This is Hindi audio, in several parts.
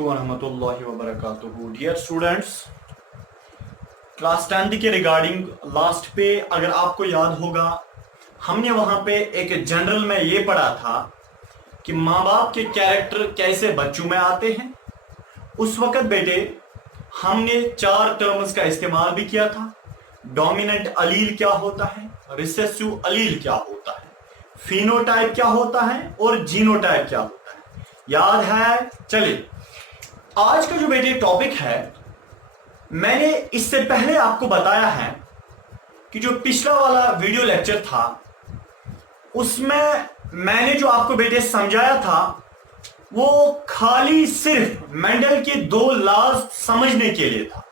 वरहमतुल्लाहि वबरकातुहू। डियर स्टूडेंट्स, क्लास 10 के रिगार्डिंग लास्ट पे अगर आपको याद होगा, हमने वहां पे एक जनरल में ये पढ़ा था कि माँ बाप के कैरेक्टर कैसे बच्चों में आते हैं। उस वक्त बेटे हमने 4 टर्म्स का इस्तेमाल भी किया था। डोमिनेंट अलील क्या होता है, रिसेसिव अलील क्या होता है, फिनोटाइप क्या होता है और जीनोटाइप क्या होता है, याद है? चलिए, आज का जो बेटे टॉपिक है, मैंने इससे पहले आपको बताया है कि जो पिछला वाला वीडियो लेक्चर था उसमें मैंने जो आपको बेटे समझाया था वो खाली सिर्फ मेंडल के 2 लॉज समझने के लिए था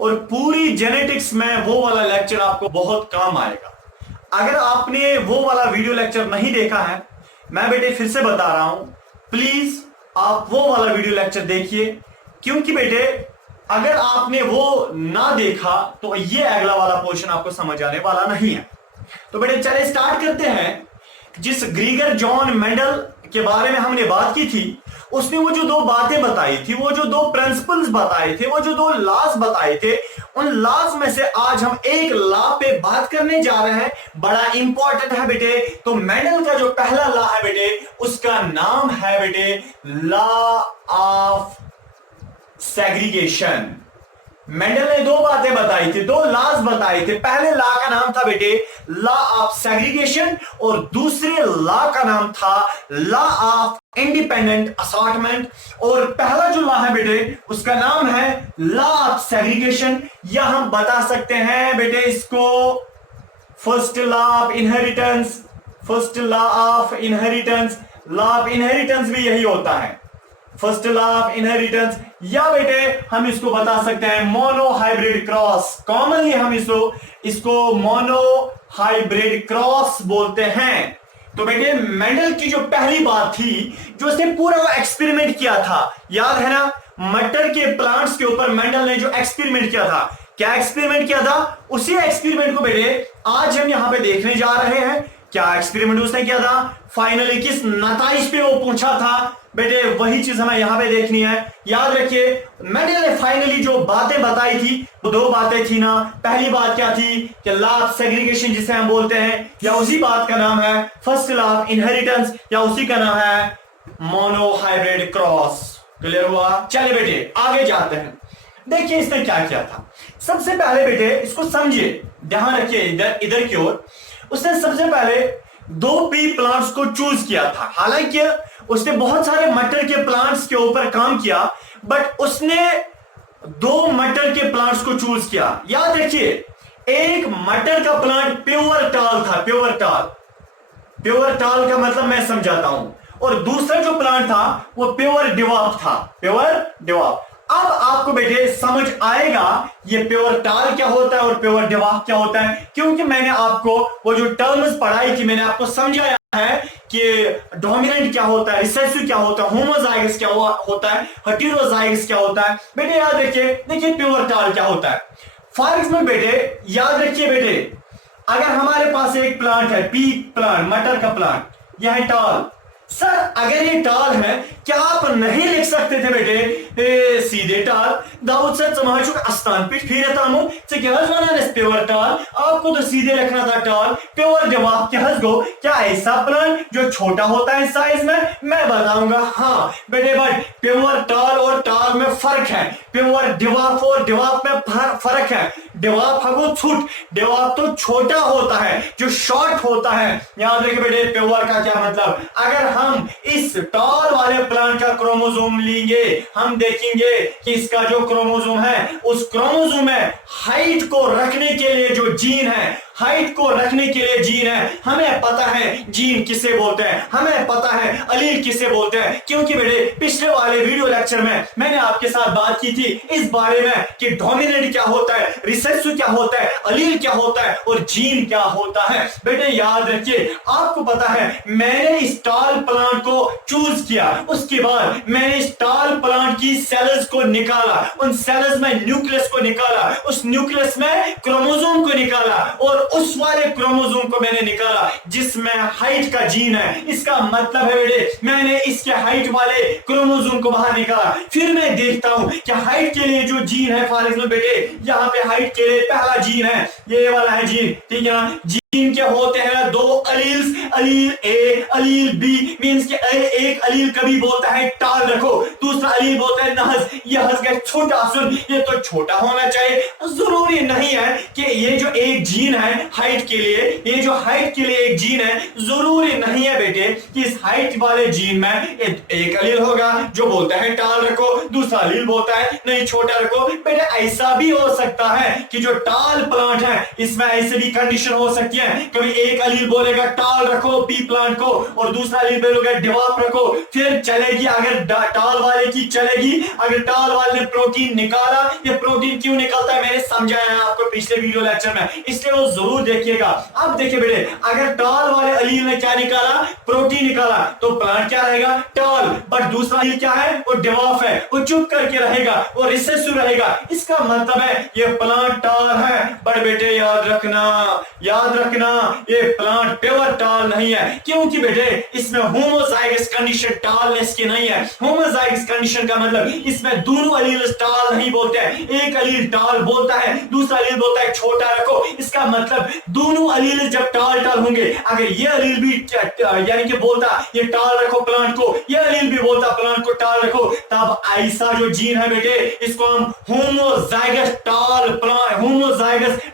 और पूरी जेनेटिक्स में वो वाला लेक्चर आपको बहुत काम आएगा। अगर आपने वो वाला वीडियो लेक्चर नहीं देखा है, मैं बेटे फिर से बता रहा हूं, प्लीज आप वो वाला वीडियो लेक्चर देखिए, क्योंकि बेटे अगर आपने वो ना देखा तो ये अगला वाला पोर्शन आपको समझ आने वाला नहीं है। तो बेटे चले स्टार्ट करते हैं। जिस ग्रीगर जॉन मेंडल के बारे में हमने बात की थी, उसने वो जो 2 बातें बताई थी, वो जो 2 प्रिंसिपल्स बताए थे, वो जो 2 लॉज बताए थे, उन लॉज में से आज हम एक लॉ पे बात करने जा रहे हैं। बड़ा इंपॉर्टेंट है बेटे। तो मेंडल का जो पहला लॉ है बेटे, उसका नाम है बेटे लॉ ऑफ सेग्रीगेशन। मेंडल ने 2 बातें बताई थी, 2 लॉज बताए थे। पहले लॉ का नाम था बेटे लॉ ऑफ सेग्रीगेशन और दूसरे लॉ का नाम था लॉ ऑफ इंडिपेंडेंट असॉर्टमेंट। और पहला जो लॉ है बेटे उसका नाम है लॉ ऑफ सेग्रीगेशन, या हम बता सकते हैं बेटे इसको first law of inheritance. First law of inheritance, law of inheritance भी यही होता है, फर्स्ट लॉ ऑफ इनहेरिटेंस। या बेटे हम इसको बता सकते हैं मोनो हाइब्रिड क्रॉस। कॉमनली हम इसको मोनो हाइब्रिड क्रॉस बोलते हैं। तो बेटे मेंडल की जो पहली बात थी, जो उसने पूरा वो एक्सपेरिमेंट किया था, याद है ना? मटर के प्लांट्स के ऊपर मेंडल ने जो एक्सपेरिमेंट किया था, क्या एक्सपेरिमेंट किया था? उसी एक्सपेरिमेंट को बेटे आज हम यहां पे देखने जा रहे हैं। क्या एक्सपेरिमेंट उसने किया था, फाइनली किस नतीजे पे वो पहुंचा था, बेटे वही चीज हमें यहां पे देखनी है। याद रखिए, मेंडल ने फाइनली जो बातें बताई थी वो 2 बातें थी ना। पहली बात क्या थी कि लॉ ऑफ सेग्रीगेशन जिसे हम बोलते हैं, या उसी बात का नाम है फर्स्ट लॉ ऑफ इनहेरिटेंस, या उसी का नाम है मोनो हाइब्रिड क्रॉस। क्लियर हुआ? चलिए बेटे आगे जाते हैं। देखिए इसने क्या किया था। सबसे पहले बेटे इसको समझिए, ध्यान रखिए इधर की ओर। उसने सबसे पहले 2 पी प्लांट्स को चूज किया था। हालांकि उसने बहुत सारे मटर के प्लांट्स के ऊपर काम किया, बट उसने 2 मटर के प्लांट्स को चूज किया। याद रखिए, एक मटर का प्लांट प्योर टाल था, प्योर टाल। प्योर टाल का मतलब मैं समझाता हूं। और दूसरा जो प्लांट था वो प्योर डिवाफ था, प्योर डिवाफ। अब आपको बेटे समझ आएगा ये प्योर टाल क्या होता है और प्योर डिवाफ क्या होता है, क्योंकि मैंने आपको वो जो टर्म्स पढ़ाई थी, मैंने आपको समझाया है कि डोमिनेंट क्या होता है, रिसेसिव क्या होता है, होमोजाइगस क्या होता है, हेटेरोजाइगस क्या होता है। बेटे याद रखिए, देखिए प्योर टाल क्या होता है। फॉर एग्जाम्पल बेटे याद रखिए बेटे, अगर हमारे पास एक प्लांट है, पी प्लांट, मटर का प्लांट, यह है टाल। सर अगर ये टाल है, क्या आप नहीं लिख सकते थे बेटे सीधे टाल? दाऊद सर समाचुक अस्तान पिट फिर प्योर टाल, आपको तो सीधे रखना था टाल। प्योर जवाब क्या हंस गो, क्या ऐसा प्लांट जो छोटा होता है साइज में? मैं बताऊंगा हाँ बेटे, बट प्योर टाल और टाल में फर्क है, प्योर डिवाफ और डिवाफ में फर्क है। डिवाफ है वो छूट, डिवाफ तो छोटा होता है, जो शॉर्ट होता है। याद रखिए बेटे प्योर का क्या मतलब। अगर हम इस टाल वाले प्लांट का क्रोमोसोम लेंगे, हम देखेंगे कि इसका जो क्रोमोसोम है, उस क्रोमोसोम में हाइट को रखने के लिए जो जीन है, हाइट को रखने के लिए जीन है। हमें पता है जीन किसे बोलते हैं, हमें पता है अलील किसे बोलते हैं, क्योंकि बेटे पिछले वाले वीडियो लेक्चर में मैंने आपके साथ बात की थी इस बारे में कि डोमिनेंट क्या होता है, रिसेसिव क्या होता है, अलील क्या होता है और जीन क्या होता है। बेटे याद रखिए, आपको पता है मैंने इस टाल प्लांट को चूज किया, उसके बाद मैंने इस टाल प्लांट की सेल्स को निकाला, उन सेल्स में न्यूक्लियस को निकाला, उस न्यूक्लियस में क्रोमोसोम को निकाला और उस वाले क्रोमोसोम को मैंने निकाला जिसमें हाइट का जीन है। इसका मतलब है बेटे मैंने इसके हाइट वाले क्रोमोसोम को बाहर निकाला। फिर मैं देखता हूं कि हाइट के लिए जो जीन है, फॉर एग्जाम्पल बेटे यहां पे हाइट के लिए पहला जीन है, ये वाला है जीन, ठीक है ना। जीन के होते हैं दो अलील्स, अलील ए अलील बी, मींस के एक अलील कभी बोलता है टाल रखो, दूसरा अलील बोलता है नहस, ये हंस गए छोटा, सुन ये तो छोटा होना चाहिए। जरूरी नहीं है कि ये जो एक जीन है हाइट के लिए, ये जो हाइट के लिए एक जीन है, जरूरी नहीं है बेटे कि इस हाइट वाले जीन में एक अलील होगा जो बोलता है टाल रखो, दूसरा अलील बोलता है नहीं छोटा रखो। बेटे ऐसा भी हो सकता है कि जो टाल प्लांट है इसमें ऐसे भी कंडीशन हो सकती है, कभी एक अलील बोलेगा टाल रखो पी प्लांट को और दूसरा अलील बोलेगा डिवाप रखो, फिर चलेगी। अगर टाल वाले की चलेगी, अगर टाल वाले ने प्रोटीन निकाला, ये प्रोटीन क्यों निकलता है मैंने समझाया है आपको पिछले वीडियो लेक्चर में, इसलिए वो जरूर देखिएगा। अब देखिए बेटे अगर टाल वाले अलील ने क्या निकाला, प्रोटीन निकाला, तो प्लांट क्या रहेगा टाल, बट दूसरा अलील क्या है वो डिवाफ है, वो चुप करके रहेगा, वो रिसेसिव रहेगा। इसका मतलब है ये प्लांट टाल है, बट बेटे याद रखना ये प्लांट प्योर टाल नहीं है, क्योंकि बेटे इसमें होमोजाइगस कंडीशन टालनेस की नहीं है। होमोजाइगस कंडीशन का मतलब इसमें दोनों अलील टाल नहीं बोलते हैं, एक अलील टाल बोलता है, दूसरा अलील बोलता है छोटा रखो। इसका मतलब दोनों अलील जब टाल होंगे, अगर ये अलील भी यानी कि बोलता ये टाल रखो प्लांट को, ये अलील भी बोलता प्लांट को टाल रखो, तब ऐसा जो जीन है बेटे इसको हम होमोजाइगस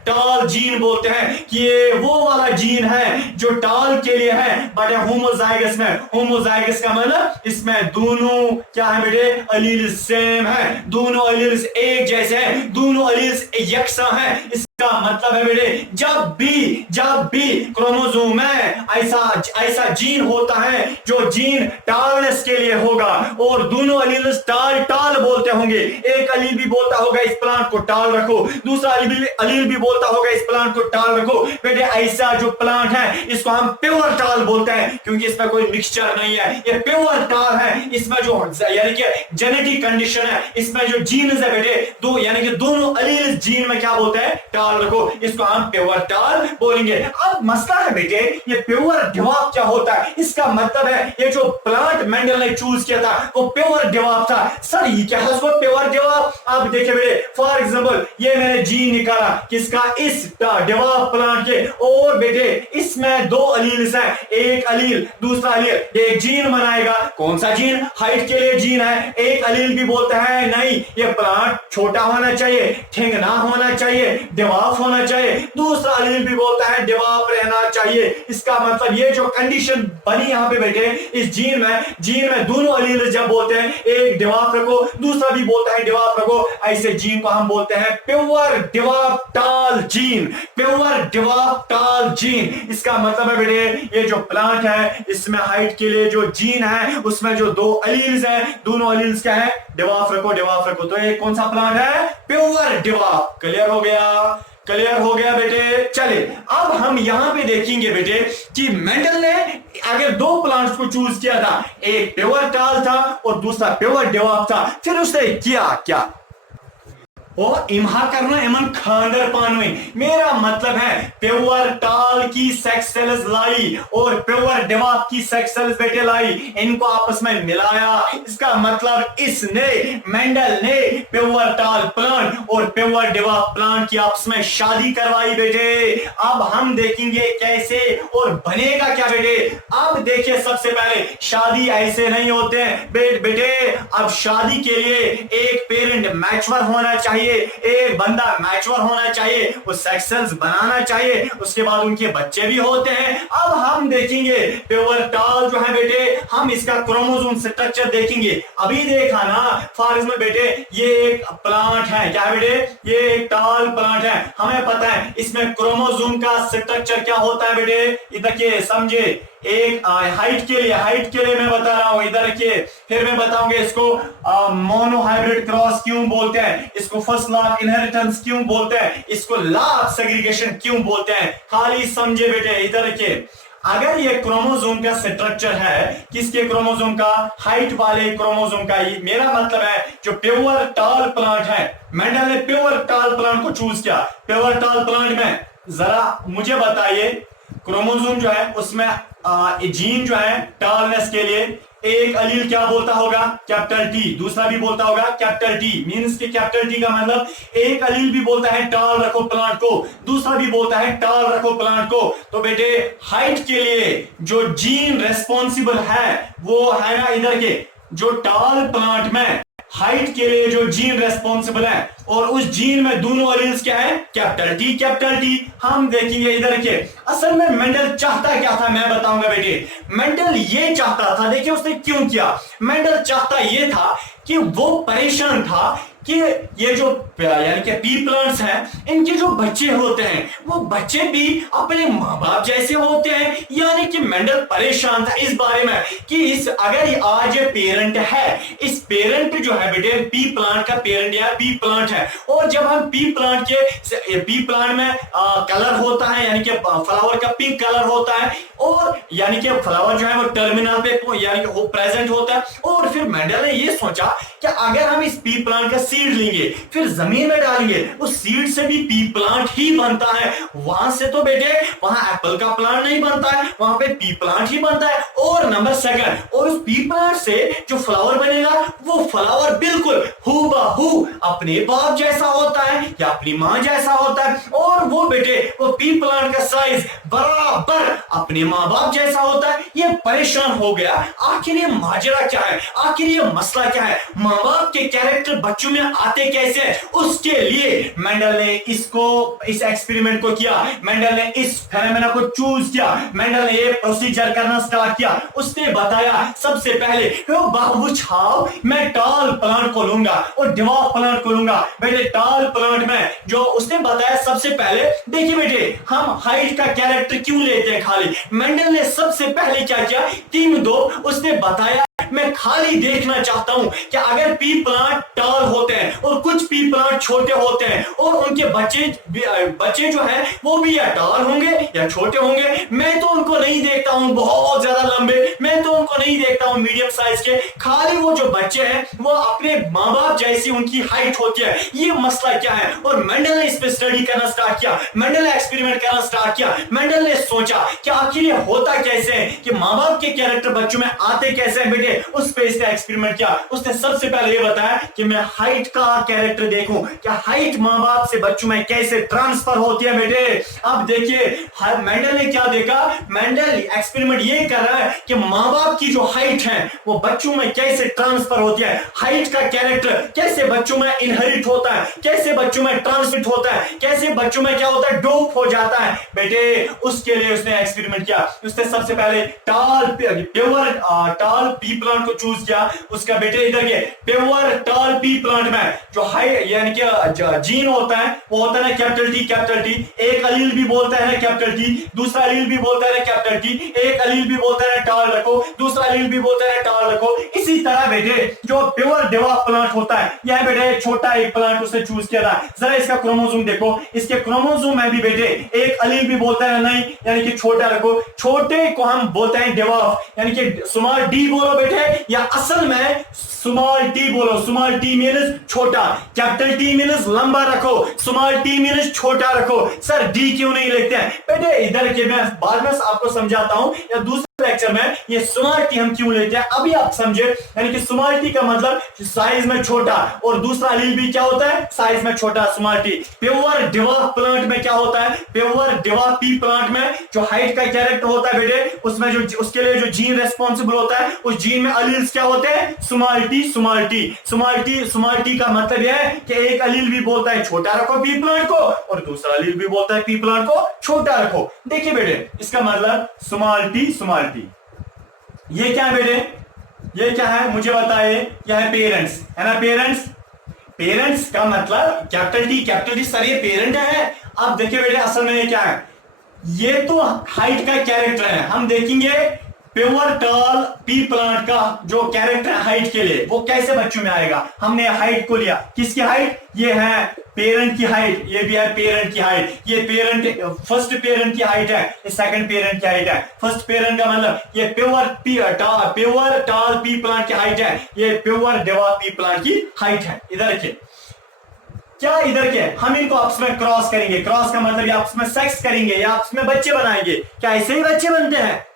टाल जीन बोलते हैं कि ये वो वाला जीन है जो टाल के लिए है, बट होमोजाइगस में, होमोजाइगस का मतलब इसमें दोनों क्या है बेटे अलील सेम है, दोनों अलील एक जैसे हैं, दोनों अलील यकसा हैं। इसका मतलब है बेटे जब भी क्रोमोसोम में ऐसा जीन होता है जो जीन टालनेस के लिए होगा और दोनों अलील टाल बोलते होंगे, एक अलील भी बोलता होगा इस प्लांट को टाल रखो, दूसरा अलील भी बोलता होगा इस प्लांट को टाल रखो। बेटे ऐसा जो प्लांट है इसको हम प्योर टाल बोलते हैं, क्योंकि इसमें कोई मिक्सचर नहीं है, ये प्योर टाल है। इसमें जो यानी कि जेनेटिक कंडीशन है, इसमें जो जीन है बेटे दो यानी कि दोनों अलील जीन में क्या बोलते हैं टाल रखो, इसको हम प्योर टाल बोलेंगे। अब मसला है बेटे ये प्योर डिवाप क्या होता है, इसका मतलब है ये जो प्लांट मेंडल ने चूज किया था वो प्योर डिवाप था। सर ये क्या है वो प्योर डिवाप? आप देखिए बेटे फॉर एग्जांपल ये मैंने जीन निकाला किसका, इस डिवाप प्लांट के, और बेटे इसमें दो अलील हैं, एक अलील दूसरा अलील, एक जीन बनाएगा। कौन सा जीन? हाइट के लिए जीन है। एक अलील भी बोलता है नहीं ये प्लांट छोटा होना चाहिए, ठेंगना होना चाहिए, डिवाप होना चाहिए, दूसरा अलील भी बोलता है डिवाप रहना चाहिए। इसका मतलब ये जो कंडीशन बनी यहां पे बेटे इस जीन में दोनों अलील जब बोलते हैं एक डिवाप रखो, दूसरा भी बोलता है डिवाप रखो, ऐसे जीन को हम बोलते हैं प्योर डिवाप टाल जीन, प्योर डिवाप टाल जीन। इसका मतलब है बेटे ये जो प्लांट है इसमें हाइट के लिए जो जीन है उसमें जो दो अलील्स हैं, दोनों अलील्स क्या है डिवाप रखो, तो ये कौन सा प्लांट है प्योर डिवाप। क्लियर हो गया बेटे। चले अब हम यहां पे देखेंगे बेटे कि मेंडल ने अगर दो प्लांट्स को चूज किया था, एक प्योर टाल था और दूसरा प्योर डिवाप था, फिर उसने किया क्या और इम्हा करना एमन खांडर पानवे। मेरा मतलब है प्योर टाल की सेक्स सेल्स लाई और प्योर डिवाप की सेक्स सेल्स बेटे लाई, इनको आपस में मिलाया। इसका मतलब इसने मेंडल ने प्योर टाल प्लांट और प्योर डिवाप प्लांट की आपस में शादी करवाई बेटे। अब हम देखेंगे कैसे और बनेगा क्या बेटे। अब देखिए सबसे पहले शादी ऐसे नहीं होते हैं बेटे। अब शादी के लिए एक पेरेंट मैच्योर होना चाहिए, एक बंदा मैच्योर होना चाहिए, वो सेक्स सेल्स बनाना चाहिए, उसके बाद उनके बच्चे भी होते हैं। अब हम देखेंगे प्योर टाल जो है बेटे, हम इसका क्रोमोसोम स्ट्रक्चर देखेंगे। अभी देखा ना फॉर एग्जांपल बेटे ये एक प्लांट है, क्या है बेटे ये एक टाल प्लांट है, हमें पता है इसमें क्रोमोसोम का स्ट्रक्चर क्या होता है बेटे। इधर के समझे एक हाइट के लिए मैं बता रहा हूं, इधर के फिर मैं बताऊंगा इसको मोनोहाइब्रिड क्रॉस क्यों बोलते हैं, इसको फर्स्ट लॉ ऑफ इनहेरिटेंस क्यों बोलते हैं, इसको लॉ ऑफ सेग्रीगेशन क्यों बोलते हैं, खाली समझे बेटे। इधर के अगर ये क्रोमोसोम का स्ट्रक्चर है, किसके क्रोमोसोम का, हाइट वाले क्रोमोसोम का, ये मेरा मतलब है जो प्योर टाल प्लांट है, मेंडल ने प्योर टाल प्लांट को चूज किया। प्योर टाल प्लांट में जरा मुझे बताइए, क्रोमोसोम जो है उसमें जीन जो है टालनेस के लिए एक अलील क्या बोलता होगा, कैपिटल टी, दूसरा भी बोलता होगा कैपिटल टी, मींस के कैपिटल टी का मतलब एक अलील भी बोलता है टाल रखो प्लांट को, दूसरा भी बोलता है टाल रखो प्लांट को। तो बेटे हाइट के लिए जो जीन रेस्पॉन्सिबल है वो है ना, इधर के जो टाल प्लांट में हाइट के लिए जो जीन रेस्पॉन्सिबल है, और उस जीन में दोनों अलील्स क्या है, कैपिटल टी कैपिटल टी। हम देखेंगे इधर के असल में मेंडल चाहता क्या था, मैं बताऊंगा बेटे। मेंडल ये चाहता था, देखिए उसने क्यों किया, मेंडल चाहता ये था कि वो परेशान था कि ये जो यानी कि पी प्लांट्स हैं, इनके जो बच्चे होते हैं वो बच्चे भी अपने माँ बाप जैसे होते हैं। यानी कि मेंडल परेशान था इस बारे में कि इस अगर आज ये पेरेंट है, इस पेरेंट जो है बेटे पी प्लांट का पेरेंट या पी प्लांट है, और जब हम पी प्लांट में कलर होता है, यानी कि फ्लावर का पिंक कलर होता है, और यानी कि फ्लावर जो है वो टर्मिनल पे यानी कि वो प्रेजेंट होता है। और फिर मेंडल ने ये सोचा कि अगर हम इस पी प्लांट का सीड लेंगे फिर जमीन में डालेंगे, उस सीड से भी पी प्लांट ही बनता है, वहां से तो बेटे वहां एप्पल का प्लांट नहीं बनता है, वहां पे पी प्लांट ही बनता है। और नंबर सेकंड, और उस पी प्लांट से जो फ्लावर बनेगा वो फ्लावर बिल्कुल हूबहू अपने बाप जैसा होता है या अपनी मां जैसा होता है, और वो बेटे वो पी प्लांट का साइज बराबर अपने मां बाप जैसा होता है। ये परेशान हो गया, आखिर ये माजरा क्या है, आखिर ये मसला क्या है, मां बाप के कैरेक्टर बच्चों में आते कैसे हैं। उसके लिए मेंडल ने इस एक्सपेरिमेंट को किया, मेंडल ने इस फेनोमेना को चूज किया, मेंडल ने ये प्रोसीजर करना स्टार्ट किया। उसने बताया सबसे पहले बाबू छाव मैं टाल प्लांट को लूंगा और डिवार्फ प्लांट को लूंगा। बेटे टाल प्लांट में जो उसने बताया सबसे पहले, देखिए बेटे हम हाइट का कैरेक्टर क्यों लेते हैं खाली, मेंडल ने सबसे पहले क्या किया, 3-2 उसने बताया मैं खाली देखना चाहता हूं कि अगर पी प्लांट टाल होते हैं और कुछ पी प्लांट छोटे होते हैं और उनके बच्चे जो है वो भी या टाल होंगे या छोटे होंगे, मैं तो उनको नहीं देखता हूं बहुत ज्यादा लंबे, मैं तो उनको नहीं देखता हूं मीडियम साइज के, खाली वो जो बच्चे हैं वो अपने मां बाप जैसी उनकी हाइट होती है। ये मसला क्या है, और मेंडल ने इस पे स्टडी करना स्टार्ट किया, मेंडल ने एक्सपेरिमेंट करना स्टार्ट किया। मेंडल ने सोचा कि आखिर ये होता कैसे है कि मां बाप के कैरेक्टर बच्चों में आते कैसे हैं। बेटे उस पे इसने एक्सपेरिमेंट किया, उसने सबसे पहले ये बताया कि मैं हाइट का कैरेक्टर देखूं, क्या हाइट मां बाप से बच्चों में कैसे ट्रांसफर होती है। बेटे अब देखिए मेंडल ने क्या देखा, मेंडल एक्सपेरिमेंट ये कर रहा है कि मां बाप की जो हाइट है वो बच्चों में कैसे ट्रांसफर होती है, हाइट का कैरेक्टर कैसे बच्चों में इनहेरिट होता है, कैसे बच्चों में ट्रांसमिट होता है, कैसे बच्चों में क्या होता है डोप हो जाता है। बेटे उसके लिए उसने एक्सपेरिमेंट किया, उसने सबसे पहले टाल पी प्लांट को चूज किया। उसका बेटे इधर के प्योर टाल पी प्लांट में जो हाई यानी कि जीन होता है वो होता है कैपिटल टी, एक अलील भी बोलता है कैपिटल टी, दूसरा अलील भी बोलता है कैपिटल टी, एक अलील भी बोलता है टाल रखो, दूसरा अलील भी बोलता है टाल रखो। इसी तरह बेटे जो प्योर डिवार्फ प्लांट होता है, यह बेटे छोटा एक प्लांट उसने चूज किया था। जरा इसका क्रोमोसोम देखो, इसके क्रोमोसोम में भी बेटे एक अलील भी बोलता है नहीं, यानी कि छोटा रखो, छोटे को हम बोलते हैं डिवार्फ, यानी कि स्मॉल डी बोलो बेटे, या असल में स्मॉल टी बोलो। स्मॉल टी मीन्स छोटा, कैपिटल टी मीन्स लंबा रखो, स्मॉल टी मीन्स छोटा रखो। सर डी क्यों नहीं लिखते हैं बेटे, इधर के मैं बाद में आपको समझाता हूं, या दूसरे लेक्चर में ये स्मॉल टी हम क्यों लेते हैं अभी आप समझे। यानी कि स्मॉल टी का मतलब साइज में छोटा, और दूसरा अलील भी क्या होता है साइज में छोटा, स्मॉल टी। प्योर डिवार्फ प्लांट में क्या होता है, प्योर डिवार्फ पी प्लांट में जो हाइट का कैरेक्टर होता है बेटे, उसमें जो उसके लिए जो जीन रेस्पॉन्सिबल होता है उस जीन में अलील्स क्या होते हैं, small T small T small T small T का मतलब यह है कि एक अलील भी बोलता है छोटा रखो पी प्लांट को, और दूसरा अलील भी बोलता है पी प्लांट को छोटा रखो। देखिए बेटे इसका मतलब स्मॉल टी। ये क्या है बेटे, ये क्या है मुझे बताइए, क्या है पेरेंट्स, है ना पेरेंट्स। पेरेंट्स का मतलब कैपिटल टी सर ये पेरेंट है। अब देखिए बेटे असल में ये क्या है, ये तो हाइट का कैरेक्टर है, हम देखेंगे प्योर टॉल पी प्लांट का जो कैरेक्टर हाइट के लिए, वो कैसे बच्चों में आएगा? हमने हाइट को लिया, किसकी हाइट? ये है पेरेंट की हाइट, ये भी है पेरेंट की हाइट। ये पेरेंट फर्स्ट पेरेंट की हाइट है, ये सेकंड पेरेंट की हाइट है। फर्स्ट पेरेंट का मतलब ये प्योर टॉल पी प्लांट की हाइट है, ये प्योर डेवा पी प्लांट की हाइट है। इधर के क्या, इधर के हम इनको आपस में क्रॉस करेंगे। क्रॉस का मतलब ये आपस में सेक्स करेंगे या आपस में बच्चे बनाएंगे। क्या ऐसे ही बच्चे बनते हैं?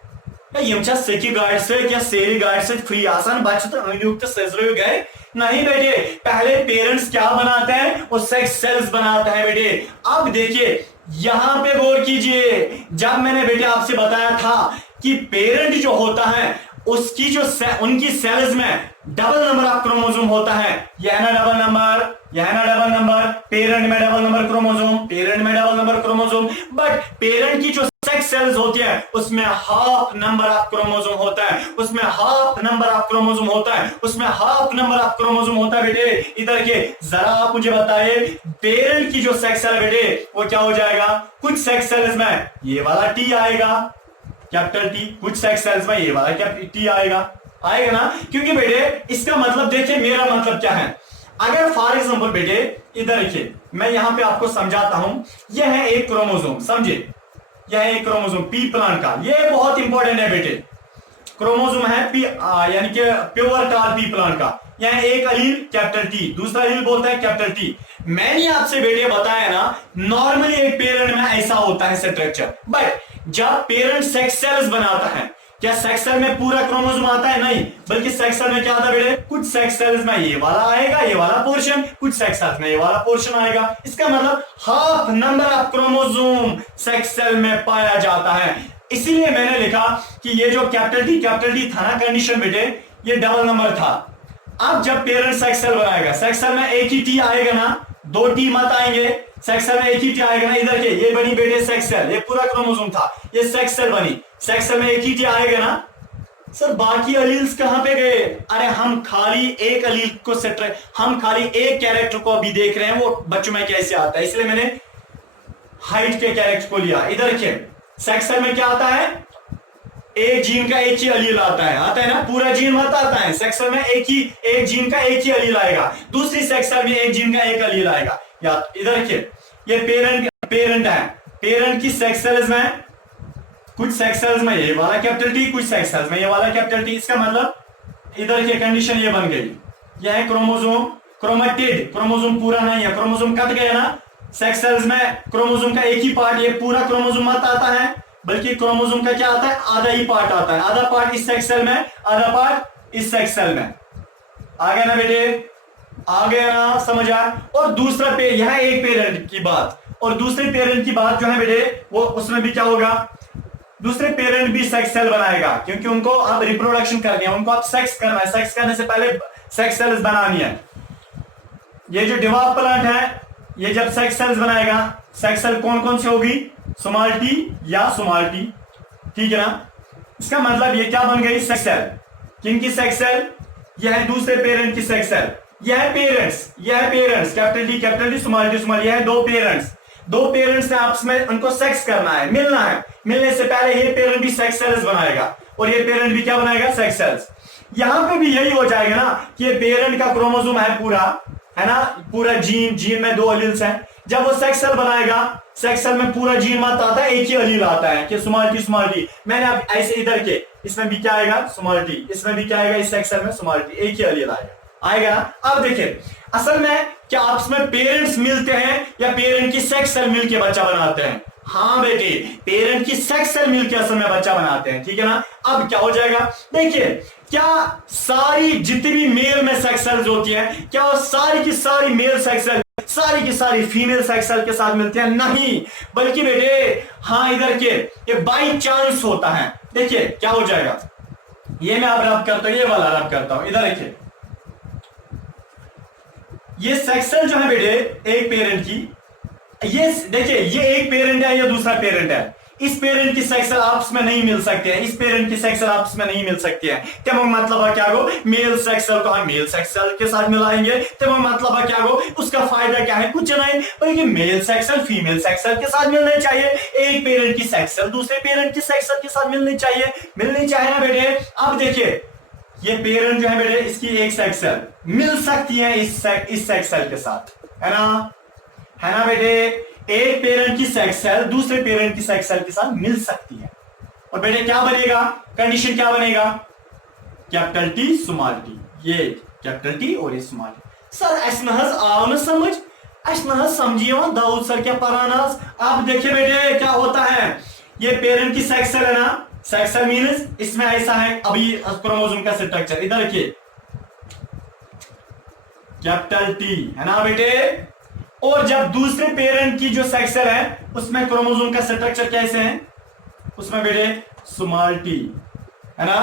सेकी गार्ड से क्या सेरी गार्ड से फ्री आसान बच्चे तो अनियुक्त सेजरो गए नहीं बेटे। पहले पेरेंट्स क्या बनाते हैं? वो सेक्स सेल्स बनाते हैं बेटे। अब देखिए यहां पे गौर कीजिए, जब मैंने बेटे आपसे बताया था कि पेरेंट जो होता है उसकी जो उनकी सेल्स में डबल नंबर ऑफ क्रोमोसोम होता है। यह ना डबल नंबर, यह ना डबल नंबर, पेरेंट में डबल नंबर क्रोमोसोम, पेरेंट में double number chromosome. But parent की जो सेक्स सेल्स होती है उसमें हाफ नंबर ऑफ क्रोमोसोम होता है, उसमें हाफ नंबर ऑफ क्रोमोसोम होता है, उसमें हाफ नंबर ऑफ क्रोमोसोम होता है बेटे। इधर के जरा आप मुझे बताइए, पेरेंट की जो सेक्स सेल बेटे वो क्या हो जाएगा? कुछ सेक्स सेल्स में ये वाला टी आएगा, कैपिटल टी, कुछ सेक्स सेल्स में ये वाला कैपिटल टी आएगा ना। क्योंकि बेटे इसका मतलब देखिए, मेरा मतलब क्या है, अगर फॉर एग्जांपल बेटे इधर देखिए, मैं यहां पे आपको समझाता हूं। यह है एक क्रोमोसोम, समझे, यह है एक क्रोमोसोम पी प्लांट का। यह बहुत इंपॉर्टेंट है बेटे, क्रोमोसोम है पी यानी कि प्योर टॉल पी प्लांट का। यह एक अलील कैपिटल टी, दूसरा अलील बोलता है कैपिटल टी। मैंने आपसे बेटे बताया ना, नॉर्मली एक पेरेंट में ऐसा होता है स्ट्रक्चर। बट जब पेरेंट सेक्स सेल्स बनाता है, क्या सेक्स सेल में पूरा क्रोमोसोम आता है? नहीं, बल्कि सेक्स सेल में क्या आता है बेटे? कुछ सेक्स सेल्स में ये वाला आएगा, ये वाला पोर्शन, कुछ सेक्स सेल्स में ये वाला पोर्शन आएगा। इसका मतलब half number of chromosome sex cell में पाया जाता है। इसीलिए मैंने लिखा कि ये जो कैपिटल टी था ना कंडीशन बेटे, ये डबल नंबर था। अब जब पेरेंट सेक्स सेल बनाएगा, सेक्स सेल में एक ही टी आएगा ना, दो टी मत आएंगे, सेक्स सेल में एक ही टी आएगा ना। इधर के ये बनी बेटे सेक्स सेल, ये पूरा क्रोमोसोम था, ये सेक्स सेल बनी, सेक्स सेल में एक ही टी आएगा ना। सर बाकी अलील्स कहां पे गए? अरे हम खाली एक अलील को हम खाली एक कैरेक्टर को अभी देख रहे हैं, वो बच्चों में कैसे आता है, इसलिए मैंने हाइट के कैरेक्टर को लिया। इधर के सेक्स सेल में क्या आता है? एक जीन का एक ही अलील आता है ना, पूरा जीन मत आता है। सेक्स सेल में एक जीन का एक ही अलील आएगा, दूसरी सेक्स सेल में एक जीन का एक अलील आएगा। या इधर के ये पेरेंट है, पेरेंट की सेक्स सेल्स में कुछ सेक्स सेल्स में ये वाला कैपिटल टी, कुछ सेक्स सेल्स में ये वाला कैपिटल टी। इसका मतलब इधर की कंडीशन ये बन गई, यह है क्रोमोसोम क्रोमेटिड। क्रोमोसोम पूरा नहीं है, क्रोमोसोम कट गया ना। सेक्स सेल्स में क्रोमोसोम का एक ही पार्ट, ये पूरा क्रोमोसोम मत आता है, बल्कि क्रोमोसोम का क्या आता है? आधा ही पार्ट आता है। आधा पार्ट इस सेक्स सेल में, आधा पार्ट इस सेक्स सेल में। आ गया ना बेटे? आ गया ना, समझ आया? और दूसरा यह एक पेरेंट की बात, और दूसरे पेरेंट की बात जो है बेटे, वो उसमें भी क्या होगा? दूसरे पेरेंट भी सेक्स सेल बनाएगा, क्योंकि उनको अब रिप्रोडक्शन करनी है, उनको अब सेक्स करना है। सेक्स करने से पहले सेक्स सेल्स बनानी है। ये जो डिवा प्लांट है, ये जब सेक्स सेल्स बनाएगा, सेक्स सेल कौन कौन सी होगी? स्मॉल टी या स्मॉल टी, ठीक है ना। इसका मतलब ये क्या बन गई? Sex cell. किनकी सेक्स सेल? यह है दूसरे पेरेंट की सेक्स सेल। यह है parents capital T small T small. यह है दो पेरेंट्स ने आपस में उनको सेक्स करना है, मिलना है। मिलने से पहले ये पेरेंट भी सेक्स सेल्स बनाएगा और ये पेरेंट भी क्या बनाएगा? Sex cells. यहां पे भी यही हो जाएगा ना कि ये पेरेंट का क्रोमोसोम है पूरा, है ना, पूरा जीन में दो अलील्स हैं। जब वो सेक्स सेल बनाएगा, सेक्स सेल में पूरा जीन मत आता है, एक ही अलील आता है कि स्मॉल टी। मैंने अब ऐसे इधर के इसमें भी क्या आएगा? Small T. इसमें भी क्या आएगा? इस सेक्स सेल में स्मॉल टी, एक ही अलील आएगा ना। अब देखिए असल में क्या आपस में पेरेंट्स मिलते हैं या पेरेंट की सेक्स सेल मिलकर बच्चा बनाते हैं? हाँ बेटे, पेरेंट की सेक्स सेल मिलकर असल में बच्चा बनाते हैं, ठीक है ना। अब क्या हो जाएगा? देखिए, क्या सारी जितनी भी मेल में सेक्स सेल्स होती है, क्या वो सारी की सारी मेल सेक्स सेल सारी की सारी फीमेल सेक्स सेल के साथ मिलते हैं? नहीं, बल्कि बेटे हाँ, इधर के ये बाई चांस होता है। देखिए क्या हो जाएगा, ये मैं अब रब करता हूं, ये वाला रब करता हूं। इधर देखिए, ये सेक्स सेल जो है बेटे एक पेरेंट की, ये देखिए, ये एक पेरेंट है, ये दूसरा पेरेंट है। इस पेरेंट की सेक्सल आपस में नहीं मिल सकते हैं, इस पेरेंट की सेक्सल आपस में नहीं मिल सकती है। तब मतलब क्या हो, मेल सेक्सल को हम मेल सेक्सल के साथ मिलाएंगे, तब मतलब क्या हो, उसका फायदा क्या है, कुछ नहीं, बल्कि मेल सेक्सल फीमेल सेक्सल के साथ मिलने चाहिए, एक पेरेंट की सेक्सल दूसरे पेरेंट की सेक्सल के साथ मिलनी चाहिए ना बेटे। अब देखिए ये पेरेंट जो है बेटे, इसकी एक सेक्सल मिल सकती है इस सेक्सल के साथ, है ना बेटे। एक पेरेंट की सेक्सल दूसरे पेरेंट की सेक्सल के साथ मिल सकती है, और बेटे क्या बनेगा, कंडीशन क्या बनेगा, कैपिटल टी स्मॉल टी, ये कैपिटल टी और ये स्मॉल टी। सर अस आव न समझ, समझी दाऊद सर क्या पढ़ाना। अब देखिए बेटे क्या होता है, ये पेरेंट की सेक्सल है ना, सेक्सल मीन्स इसमें ऐसा है, अभी क्रोमोसोम का स्ट्रक्चर इधर रखिए, कैपिटल टी, है ना बेटे। और जब दूसरे पेरेंट की जो सेक्सल है उसमें क्रोमोसोम का स्ट्रक्चर कैसे है, उसमें बेटे स्मॉल टी, है ना,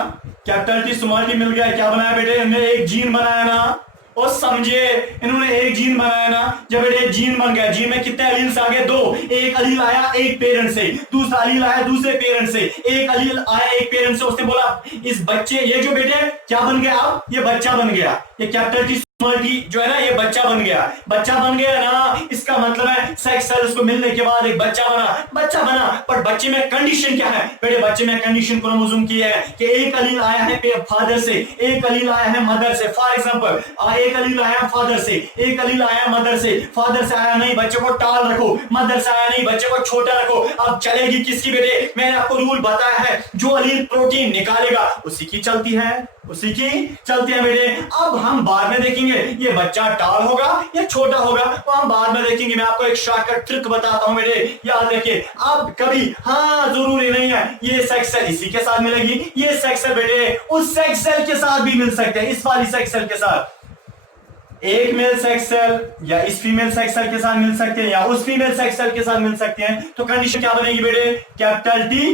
कैपिटल टी स्मॉल टी मिल गया। क्या बनाया बेटे, हमने एक जीन बनाया ना, और समझे इन्होंने एक जीन बनाया ना, जब बेटे जीन बन गया, जीन में कितने अलील्स आ गए, 2, एक अलील आया एक पेरेंट से, दूसरा अलील आया दूसरे पेरेंट से, एक अलील आया एक पेरेंट से, उसने बोला इस बच्चे, ये जो बेटे क्या बन गया, अब ये बच्चा बन गया, ये कैपिटल टी जो है ना, ये बच्चा बन गया ना, इसका मतलब है सेक्स सेल उसको मिलने के बाद एक बच्चा बना। पर बच्चे में कंडीशन क्या है बेटे, बच्चे में कंडीशन क्रोमोसोम की है कि एक अलील आया है फादर से, एक अलील आया है मदर से। फॉर एग्जांपल एक अलील आया फादर से, एक अलील आया मदर से, फादर से आया नहीं बच्चे को टाल रखो, मदर से आया नहीं बच्चे को छोटा रखो। अब चलेगी किसकी बेटे, मैंने आपको रूल बताया है, जो अलील प्रोटीन निकालेगा उसी की चलती है बेटे। अब हम बाद में देखेंगे ये बच्चा टाल होगा या छोटा होगा, तो हम बाद में देखेंगे। मैं आपको एक शॉर्टकट ट्रिक बताता हूं बेटे, याद रखिए। अब कभी जरूरी नहीं है ये सेक्सल इसी के साथ मिलेगी, ये सेक्सल बेटे उस सेक्सल के साथ भी मिल सकते हैं, इस वाली सेक्सल के साथ एक मेल सेक्सल या इस फीमेल सेक्सल के साथ मिल सकते हैं, या उस फीमेल सेक्सल के साथ मिल सकते हैं। तो कंडीशन क्या बनेगी बेटे, कैपिटल टी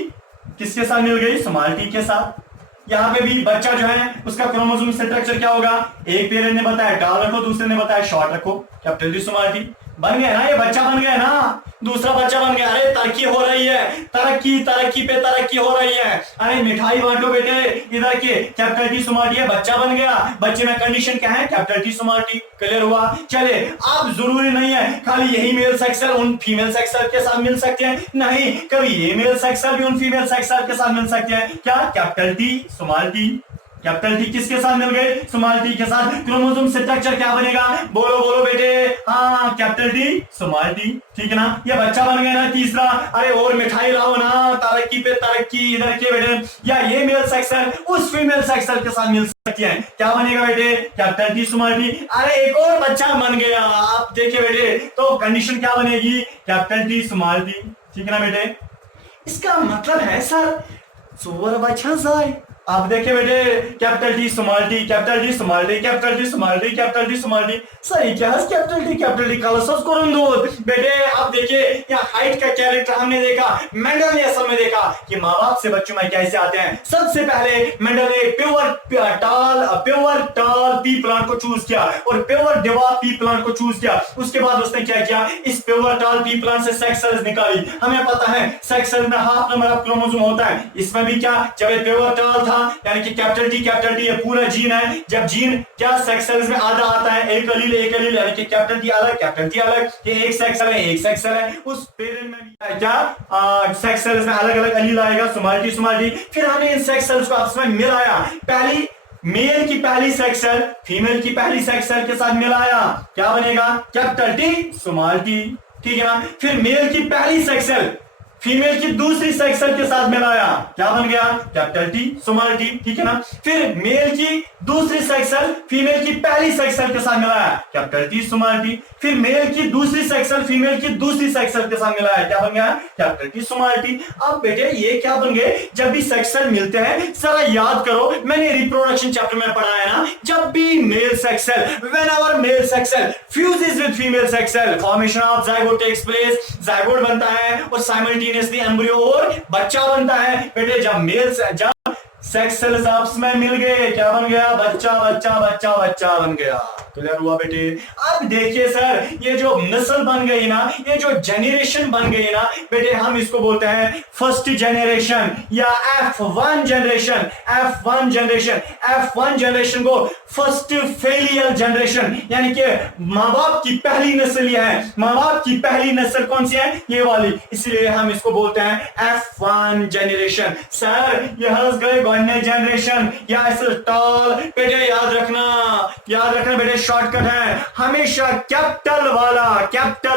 किसके साथ मिल गई, स्मॉल टी के साथ। यहाँ पे भी बच्चा जो है उसका क्रोमोसोम स्ट्रक्चर क्या होगा, एक पेरेंट ने बताया टाल रखो, दूसरे ने बताया शॉर्ट रखो, कैपिटल टी स्मॉल टी। बन गया ना, ये बच्चा बन गया ना, दूसरा बच्चा बन गया। अरे तरक्की हो रही है, तरक्की पे तरक्की हो रही है। अरे मिठाई बांटो बेटे, इधर के कैपिटल टी स्मॉल टी, बच्चा बन गया, बच्चे में कंडीशन क्या है, capital T small T. Clear हुआ। चले अब जरूरी नहीं है खाली यही मेल सेक्सल उन फीमेल सेक्सल के साथ मिल सकते हैं, नहीं, कभी ये मेल सेक्सल भी उन फीमेल सेक्सल के साथ मिल सकते हैं। क्या, capital T small T. Capital T किसके साथ मिल गए, स्मॉल टी के साथ। क्रोमोसोम स्ट्रक्चर क्या बनेगा, बोलो बेटे, कैपिटल टी स्मॉल टी, ठीक है ना। ये बच्चा बन गया ना तीसरा। अरे और मिठाई लाओ ना, तरक्की पे तरक्की इधर के बेटे। या ये मेल सेक्सल उस फीमेल सेक्सल के साथ मिल सकती है, क्या बनेगा बेटे, कैपिटल टी स्मॉल टी। अरे एक और बच्चा बन गया, आप देखिए बेटे, तो कंडीशन क्या बनेगी, कैपिटल टी स्मॉल टी, ठीक है ना बेटे। इसका मतलब है सर सोवर बच्चा जाए। आप देखिए बेटे, capital T small T, capital T small T, capital T small T, capital T small T. सही क्या है कैपिटल टी कलसस कोरंदोद बेटे। आप देखिए यहाँ हाइट का कैरेक्टर हमने देखा, मेंडल ने असल में देखा कि माँ बाप से बच्चों में कैसे आते हैं। सबसे पहले मेंडल ने प्योर टाल पी प्लांट को चूज किया और प्योर डेवा पी प्लांट को चूज किया। उसके बाद उसने क्या किया, इस प्योर टाल पी प्लांट से सेक्स सेल्स निकाली। हमें पता है सेक्स सेल में हाफ नंबर ऑफ क्रोमोसोम होता है। इसमें भी क्या, जब ये प्योर टाल था यानी कि कैपिटल टी ये पूरा जीन है। जब जीन क्या सेक्स सेल्स में आधा आता है, एक अलील यानी कि कैपिटल टी अलग, ये एक सेक्सल है। उस पेरेंट में भी क्या सेक्स सेल्स में अलग अलग अलील आएगा, स्मॉल टी। फिर हमने इन सेक्स सेल्स को आपस में मिलाया, पहली मेल की पहली सेक्सल फीमेल की पहली सेक्सल के साथ मिलाया, क्या बनेगा, कैपिटल टी स्मॉल टी, ठीक है ना। फिर मेल की पहली सेक्सल फीमेल की दूसरी सेक्सल के साथ मिलाया, क्या बन गया, कैपिटल टी स्मॉल टी, ठीक है ना। फिर मेल की दूसरी सेक्सल फीमेल की पहली सेक्सल के साथ मिलाया, कैपिटल टी स्मॉल टी। फिर मेल की दूसरी सेक्सल फीमेल की दूसरी सेक्सल के साथ मिलाया, क्या बन गया, कैपिटल टी स्मॉल टी। अब बेटे ये क्या बन गए, जब भी सेक्सल मिलते हैं जरा याद करो, मैंने रिप्रोडक्शन चैप्टर में पढ़ा है ना, जब भी male sexual whenever male sexual fuses with female sexual formation of zygote takes place, zygote बनता है और साइमल्टेनियसली एम्ब्रियो और बच्चा बनता है। बेटे जब सेक्स सेल्स आपस में मिल गए, क्या बन गया? बच्चा बच्चा बच्चा बच्चा बन गया। क्लियर हुआ बेटे? अब देखिए सर, ये जो नस्ल बन गई ना, ये जो जेनरेशन बन गई ना बेटे, हम इसको बोलते हैं फर्स्ट जेनरेशन या F1 generation. F1 generation, F1 generation को फर्स्ट फेलियल जनरेशन, यानी कि माँ बाप की पहली नस्ल यह है। माँ बाप की पहली नस्ल कौन सी है? ये वाली, इसलिए हम इसको बोलते हैं F1 जनरेशन। सर ये हंस गए गन्ने जनरेशन या ऐसे टॉल बेटे, याद रखना बेटे, शॉर्टकट है हमेशा कैपिटल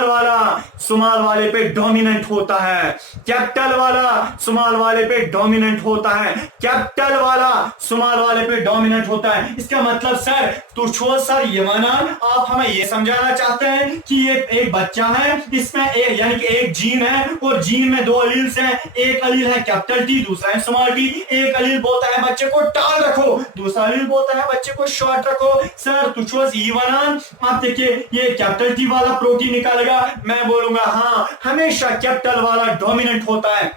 वाला स्मॉल वाले पे डोमिनेंट होता है। कैपिटल वाला स्मॉल वाले पे डोमिनेंट होता है। कैपिटल वाला स्मॉल वाले पे डोमिनेंट होता है। इसका मतलब सर, तो छोड़ सर ये माना आप हमें ये समझाना चाहते हैं कि ये एक बच्चा है, इसमें एक यानी कि एक जीन है और जीन में दो अलील्स हैं। एक अलील है कैपिटल टी, दूसरा है स्मॉल टी। एक अलील बोलता है बच्चे को टाल रखो, दूसरा अलील बोलता है बच्चे को शॉर्ट रखो। सर तो छोड़ ये बना, आप देखिए ये कैपिटल टी वाला प्रोटीन निकालेगा, मैं बोलूंगा हाँ हमेशा कैपिटल वाला डोमिनेंट होता है।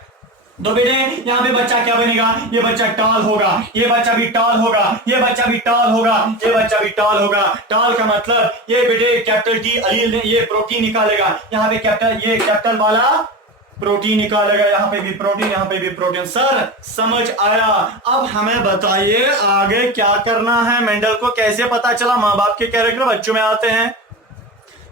तो बेटे यहाँ पे बच्चा क्या बनेगा? ये बच्चा टाल होगा, ये बच्चा भी टाल होगा, ये बच्चा भी टाल होगा, ये बच्चा भी टाल होगा। टाल का मतलब ये बेटे कैपिटल टी अलील ने ये प्रोटीन निकालेगा, यहाँ पे कैपिटल, ये कैपिटल वाला प्रोटीन निकालेगा, यहाँ पे भी प्रोटीन, यहाँ पे भी प्रोटीन। सर समझ आया? अब हमें बताइए आगे क्या करना है। मेंडल को कैसे पता चला माँ बाप के कैरेक्टर बच्चों में आते हैं?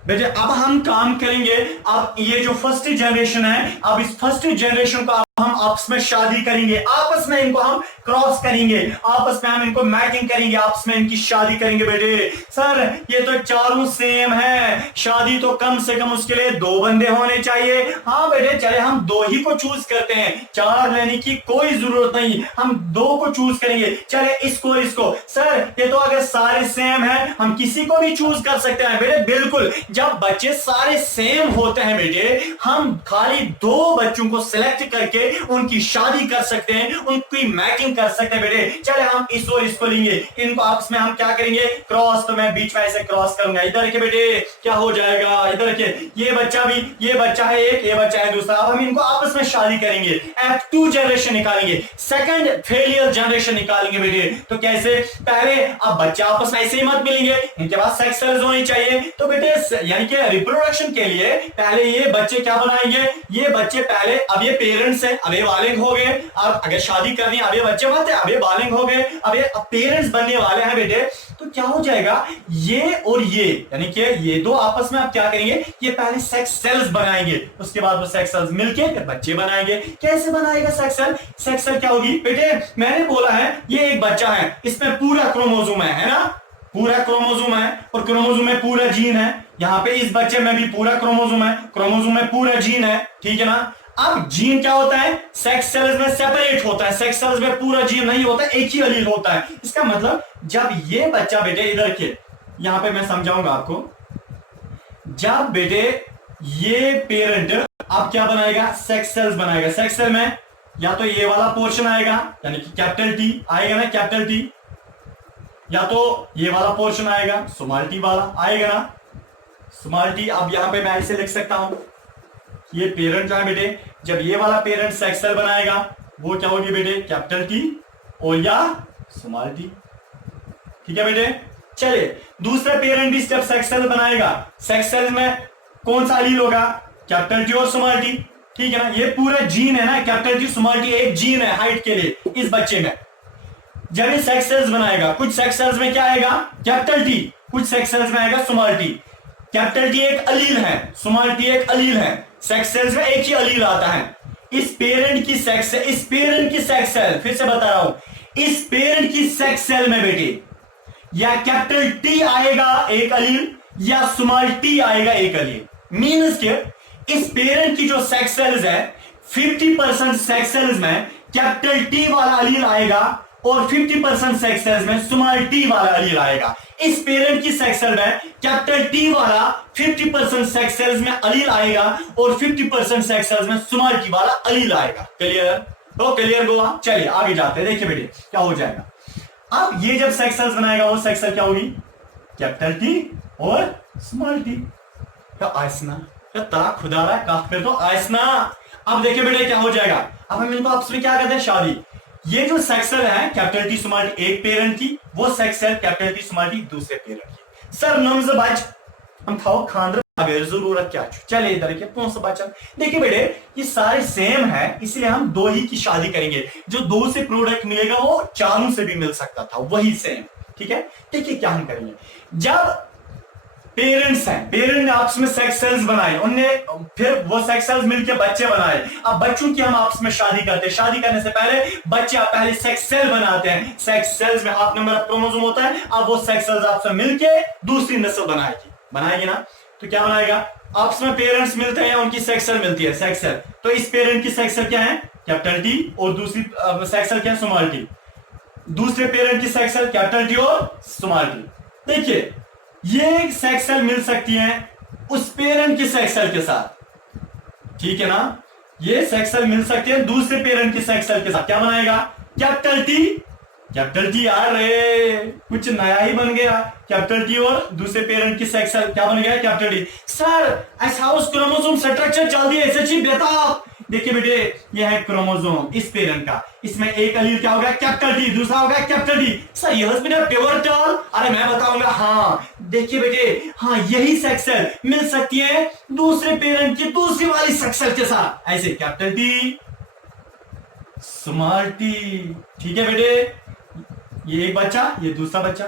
बेटे अब हम काम करेंगे, अब ये जो फर्स्ट जनरेशन है, अब इस फर्स्ट जनरेशन को हम आपस में शादी करेंगे, आपस में इनको हम क्रॉस करेंगे, आपस में हम इनको मैचिंग करेंगे, आपस में इनकी शादी करेंगे। बेटे सर ये तो चारों सेम है, शादी तो कम से कम उसके लिए दो बंदे होने चाहिए। हाँ बेटे चले हम दो ही को चूज करते हैं, चार लेने की कोई जरूरत नहीं, हम दो को चूज करेंगे। चले इसको सर ये तो अगर सारे सेम है हम किसी को भी चूज कर सकते हैं। बेटे बिल्कुल, जब बच्चे सारे सेम होते हैं बेटे, हम खाली दो बच्चों को सिलेक्ट करके उनकी शादी कर सकते हैं, उनकी मैचिंग कर सकते हैं। बेटे चले हम इस और इसको लेंगे, इनको आपस में हम क्या करेंगे? क्रॉस। तो मैं बीच में ऐसे क्रॉस करूंगा, इधर के बेटे क्या हो जाएगा? इधर के ये बच्चा भी, ये बच्चा है एक, ये बच्चा है दूसरा। अब हम इनको आपस में शादी करेंगे, F2 जनरेशन निकालेंगे, सेकंड फेलियर जनरेशन निकालेंगे। बेटे तो कैसे? पहले अब बच्चा आपस में ऐसे ही मत मिलेंगे, इनके पास सेक्स सेल्स होनी चाहिए। तो बेटे यानी कि रिप्रोडक्शन के लिए पहले ये बच्चे क्या बनाएंगे? ये बच्चे पहले, अब ये पेरेंट्स है, अब ये बालिग हो गए, अब अगर शादी करनी अब ये बच्चे मत है, अब ये बालिग हो गए, अब ये पेरेंट्स बनने वाले हैं। बेटे तो क्या हो जाएगा? ये और ये यानी कि ये दो आपस में आप क्या करेंगे? ये पहले सेक्स सेल्स बनाएंगे, उसके बाद वो सेक्स सेल्स मिलके फिर बच्चे बनाएंगे। कैसे बनाएगा सेक्स सेल? सेक्स सेल क्या होगी? बेटे मैंने बोला है ये एक बच्चा है, इसमें पूरा क्रोमोसोम है ना, पूरा क्रोमोसोम है और क्रोमोसोम में पूरा जीन है। यहाँ पे इस बच्चे में भी पूरा क्रोमोसोम है, क्रोमोसोम में पूरा जीन है, ठीक है ना। अब जीन क्या होता है? सेक्स सेल्स में सेपरेट होता है, सेक्स सेल्स में पूरा जीन नहीं होता, एक ही अलील होता है। इसका मतलब जब ये बच्चा बेटे इधर के, यहां पे मैं समझाऊंगा आपको, जब बेटे ये पेरेंट अब क्या बनाएगा? सेक्स सेल्स बनाएगा। सेक्स सेल में या तो ये वाला पोर्शन आएगा यानी कि कैपिटल टी आएगा ना, कैपिटल टी, या तो ये वाला पोर्शन आएगा स्मॉल टी वाला आएगा ना, स्मॉल टी। अब यहां पे मैं ऐसे लिख सकता हूं, ये पेरेंट जो है बेटे, जब ये वाला पेरेंट सेक्स सेल बनाएगा वो क्या होगी बेटे? कैपिटल टी और या स्मॉल टी, ठीक है बेटे। चलिए दूसरा पेरेंट भी जब सेक्स सेल बनाएगा, सेक्स सेल में कौन सा अलील होगा? कैपिटल टी और स्मॉल टी, ठीक है ना। ये पूरा जीन है ना, कैपिटल टी स्मॉल टी एक जीन है हाइट के लिए इस बच्चे में। जब ये सेक्स सेल्स बनाएगा, कुछ सेक्स सेल्स में क्या आएगा? कैपिटल टी, कुछ सेक्स सेल्स में आएगा स्मॉल टी। कैपिटल टी एक अलील है, स्मॉल टी एक अलील है, सेक्स सेल्स में एक ही अलील आता है। इस पेरेंट की सेक्स सेल, फिर से बता रहा हूं, इस पेरेंट की सेक्स सेल में बेटे या कैपिटल टी आएगा एक अलील या स्मॉल टी आएगा एक अलील। मीन्स के इस पेरेंट की जो सेक्स सेल्स है 50% सेक्स सेल्स में कैपिटल टी वाला अलील आएगा और 50% सेक्स सेल्स में स्मॉल टी वाला अलील आएगा। इस पेरेंट की सेक्स सेल में कैपिटल टी वाला 50% सेक्स सेल्स में अलील आएगा और 50% सेक्स सेल्स में स्मॉल टी वाला अलील आएगा। क्लियर? तो क्लियर हुआ। चलिए आगे जाते हैं, देखिए बेटे क्या हो जाएगा। अब ये जब सेक्स सेल्स बनाएगा वो सेक्स सेल क्या होगी? कैपिटल टी और स्मॉल टी। आयसना खुदारा काफिर तो आयसना। अब देखिए बेटे क्या हो जाएगा, अब हम इनको आपस में क्या करते हैं? शादी। ये जो सेक्स सेल है कैपिटल टी स्मॉल टी एक पेरेंट की, वो sex cell capital T small T दूसरे पेरेंट की। सर नम्स बच हम थाओ खानदार अगर जरूरत क्या चले इधर के कौन सा बच्चा। देखिए बेटे ये सारे सेम है, इसलिए हम दो ही की शादी करेंगे। जो दो से प्रोडक्ट मिलेगा वो चारों से भी मिल सकता था, वही सेम। ठीक है, देखिए क्या हम करेंगे। जब पेरेंट्स हैं, पेरेंट ने आपस में सेक्स सेल्स बनाए, उनने फिर वो सेक्स सेल्स मिलकर बच्चे बनाए। अब बच्चों की हम आपस में शादी करते हैं। शादी करने से पहले बच्चे पहले सेक्स सेल बनाते हैं। सेक्स सेल्स में हाफ नंबर ऑफ क्रोमोसोम होता है। अब वो सेक्स सेल्स आपस में मिलकर दूसरी नस्ल बनाएगी ना। तो क्या बनाएगा, आपस में पेरेंट्स मिलते हैं, उनकी सेक्स सेल मिलती है, सेक्स सेल। तो इस पेरेंट की सेक्स सेल क्या है, कैपिटल टी, और दूसरी सेक्स सेल क्या है, स्मॉल टी। दूसरे पेरेंट की सेक्स सेल कैपिटल टी और स्मॉल टी। देखिए ये सेक्स सेल मिल सकती है उस पेरेंट की सेक्स सेल के साथ, ठीक है ना। ये सेक्स सेल मिल सकती है दूसरे पेरेंट की सेक्स सेल के साथ। क्या बनाएगा, कैपिटल टी, कैपिटल टी। यार रे कुछ नया ही बन गया। कैपिटल टी और दूसरे पेरेंट की सेक्स सेल क्या बन गया, कैपिटल टी। सर ऐसा उस क्रोमोसोम स्ट्रक्चर चल दिया, सच्ची बता। देखिए बेटे ये है क्रोमोसोम इस पेरेंट का, इसमें एक अलील क्या होगा, कैपिटल टी, दूसरा होगा कैपिटल टी। सर यह पिवोटल, अरे मैं बताऊंगा। हाँ देखिए बेटे, हाँ यही सेक्स सेल मिल सकती है दूसरे पेरेंट की दूसरी वाली सेक्स सेल के साथ, ऐसे कैपिटल टी स्मॉल टी। ठीक है बेटे, ये एक बच्चा, ये दूसरा बच्चा।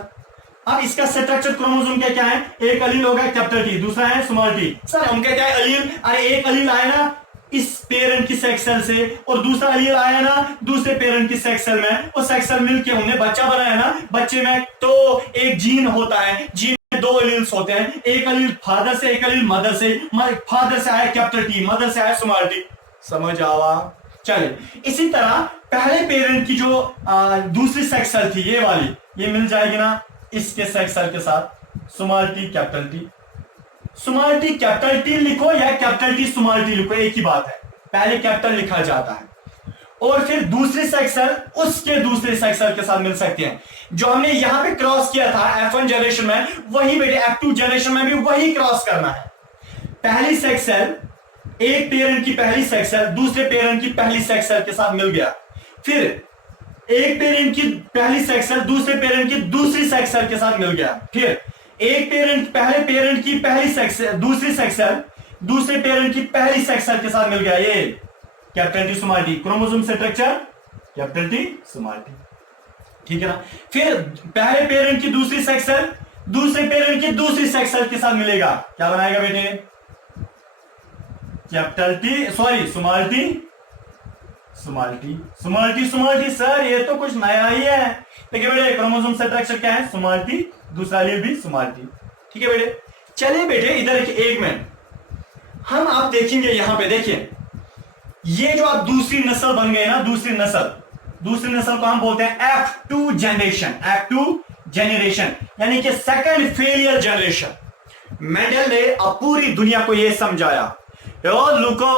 अब इसका स्ट्रक्चर क्रोमोसोम क्या क्या है, एक अलील होगा कैपिटल टी, दूसरा है स्मॉल टी। सर उनका क्या है, अलील। अरे एक अलील आया ना इस पेरेंट की सेक्स सेल से, और दूसरा अलील आया ना दूसरे पेरेंट की सेक्स सेल में, वो सेक्स सेल मिलके हमने बच्चा बनाया ना। बच्चे में तो एक जीन होता है, जीन में दो अलील्स होते हैं, एक अलील फादर से, एक अलील मदर से। फादर से आया कैपिटल टी, मदर से आया स्मॉल टी। समझ आवा। चले इसी तरह पहले पेरेंट की जो दूसरी सेक्स सेल थी ये वाली, ये मिल जाएगी ना इसके सेक्स सेल के साथ, small T capital T. Small T capital T लिखो या कैपिटल टी स्मॉल टी लिखो, एक ही बात है। पहले कैपिटल लिखा जाता है और फिर दूसरी सेक्स सेल उसके दूसरे सेक्स सेल के साथ मिल सकती है। जो हमने यहां पे क्रॉस किया था F1 जनरेशन में, वही बेटे F2 जनरेशन में भी वही क्रॉस करना है। पहली सेक्स सेल, एक पेरेंट की पहली सेक्स सेल दूसरे पेरेंट की पहली सेक्स सेल के साथ मिल गया, फिर एक पेरेंट की पहली सेक्स सेल दूसरे पेरेंट की दूसरी सेक्स सेल के साथ मिल गया, फिर एक पेरेंट पहले पेरेंट की पहली सेक्स दूसरी सेक्स सेल दूसरे पेरेंट की पहली सेक्स सेल के साथ मिल गया, ये capital T small T. Chromosome structure capital T small T, ठीक है ना। फिर पहले पेरेंट की दूसरी सेक्स सेल दूसरे पेरेंट की दूसरी सेक्स सेल के साथ मिलेगा, क्या बनाएगा बेटे, capital T, sorry small T small T small T small T. Sir ये तो कुछ नया ही है। देखिए बेटे क्रोमोसोम स्ट्रक्चर क्या है, स्मॉल टी, दूसरा एलील भी स्मॉल टी, ठीक है बेटे। चलिए बेटे इधर एक मिनट हम आप देखेंगे, यहां पे देखिए ये जो आप दूसरी नस्ल बन गए ना, दूसरी नस्ल को हम बोलते हैं F2 जनरेशन, F2 जनरेशन यानी कि सेकंड फेलियर जनरेशन। मेंडल ने अब पूरी दुनिया को यह समझाया। लुको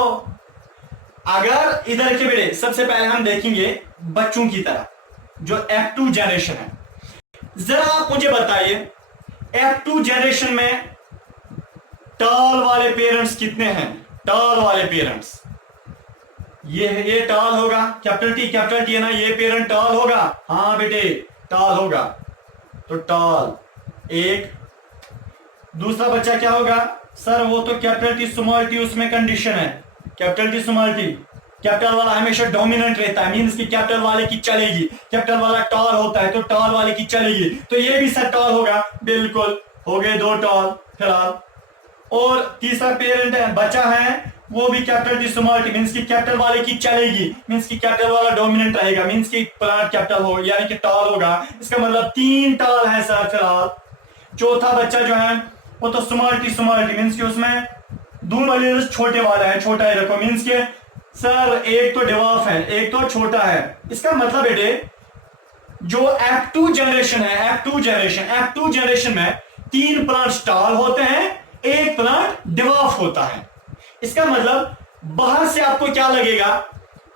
अगर इधर के बेटे सबसे पहले हम देखेंगे बच्चों की तरह जो F2 जनरेशन है, जरा आप मुझे बताइए F2 जनरेशन में टॉल वाले पेरेंट्स कितने हैं, टॉल वाले पेरेंट्स, ये टॉल होगा, कैपिटल टी है ना, ये पेरेंट टॉल होगा, हाँ बेटे टॉल होगा, तो टॉल एक। दूसरा बच्चा क्या होगा, सर वो तो कैपिटल टी स्मॉल टी उसमें कंडीशन है, capital T small T, capital वाला हमेशा डोमिनेंट रहता है, मींस कि कैपिटल वाले की चलेगी, कैपिटल वाला टॉल होता है तो टॉल वाले की चलेगी, तो ये भी सर टॉल होगा, बिल्कुल हो गए दो टॉल फिलहाल। और तीसरा पेरेंट है बच्चा है वो भी capital T small T, means कि कैपिटल वाले की चलेगी, मींस कि कैपिटल वाला डोमिनेंट रहेगा, मींस कि प्लांट कैपिटल हो यानी कि टॉल होगा, इसका मतलब 3 टॉल है सर फिलहाल। चौथा बच्चा जो है वो तो स्मॉल टी मींस कि उसमें दोनों एलील्स छोटे वाला है, छोटा ही रखो, मींस के सर एक तो डिवार्फ है एक तो छोटा है। इसका मतलब बेटे जो F2 जनरेशन है, F2 जनरेशन में 3 प्लांट टॉल होते हैं, एक प्लांट डिवार्फ होता है। इसका मतलब बाहर से आपको क्या लगेगा,